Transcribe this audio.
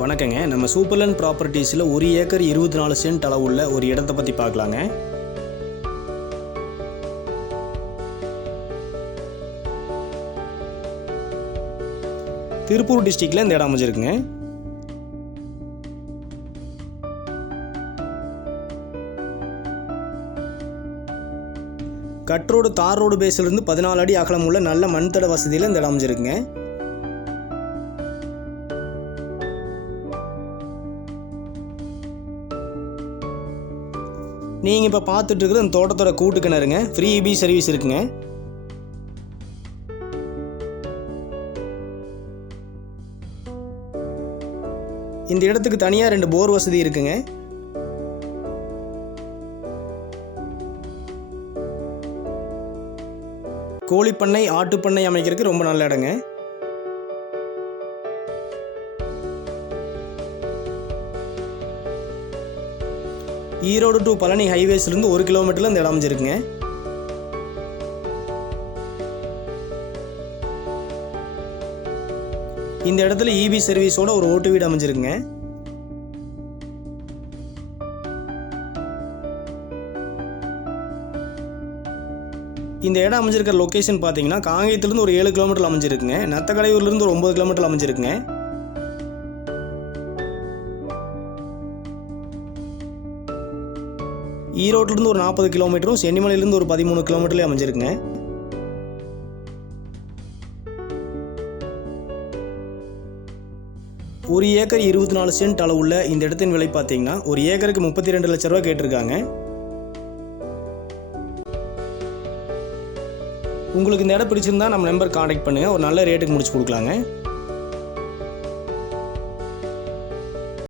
வணக்கங்க. நம்ம சூப்பர்லேண்ட் ப்ராப்பர்ட்டிஸில் ஒரு ஏக்கர் இருபத்தி நாலு சென்ட் அளவுள்ள ஒரு இடத்தை பற்றி பார்க்கலாங்க. திருப்பூர் டிஸ்ட்ரிக்டில் இந்த இடம் அமைஞ்சிருக்குங்க. கட் ரோடு தார் ரோடு பேஸ்லேருந்து பதினாலு அடி அகலம் உள்ள நல்ல மண் தட வசதியில் இந்த இடம் அமைஞ்சிருக்குங்க. நீங்கள் இப்போ பார்த்துட்ருக்குற அந்த இந்த தோட்டத்தோட கூட்டு கிணறுங்க. ஃப்ரீ இபி சர்வீஸ் இருக்குங்க. இந்த இடத்துக்கு தனியாக ரெண்டு போர் வசதி இருக்குங்க. கோழிப்பண்ணை ஆட்டுப்பண்ணை அமைக்கிறதுக்கு ரொம்ப நல்ல இடங்க. ஈரோடு டு பழனி ஹைவேஸ்லேருந்து ஒரு கிலோமீட்டரில் இந்த இடம் அமைஞ்சிருக்குங்க. இந்த இடத்துல இபி சர்வீஸோட ஒரு ஓட்டு வீடு அமைஞ்சிருக்குங்க. இந்த இடம் அமைஞ்சிருக்கிற லொக்கேஷன் பார்த்தீங்கன்னா காங்கேயத்துலேருந்து ஒரு ஏழு கிலோமீட்டர் அமைஞ்சிருக்குங்க. நத்தக்கடையூர்லேருந்து ஒரு ஒம்பது கிலோமீட்டர் அமைஞ்சிருக்குங்க. ஈரோட்டிலேருந்து ஒரு நாற்பது கிலோமீட்டரும் சென்னிமலையிலேருந்து ஒரு பதிமூணு கிலோமீட்டர்லேயே அமைஞ்சிருக்குங்க. ஒரு ஏக்கர் இருபத்தி நாலு சென்ட் அளவுள்ள இந்த இடத்தின் விலை பார்த்தீங்கன்னா ஒரு ஏக்கருக்கு முப்பத்தி ரெண்டு லட்ச ரூபா கேட்டிருக்காங்க. உங்களுக்கு இந்த இடம் பிடிச்சிருந்தா நம்ம நம்பர் காண்டாக்ட் பண்ணுங்கள் ஒரு நல்ல ரேட்டுக்கு முடிச்சு கொடுக்கலாங்க.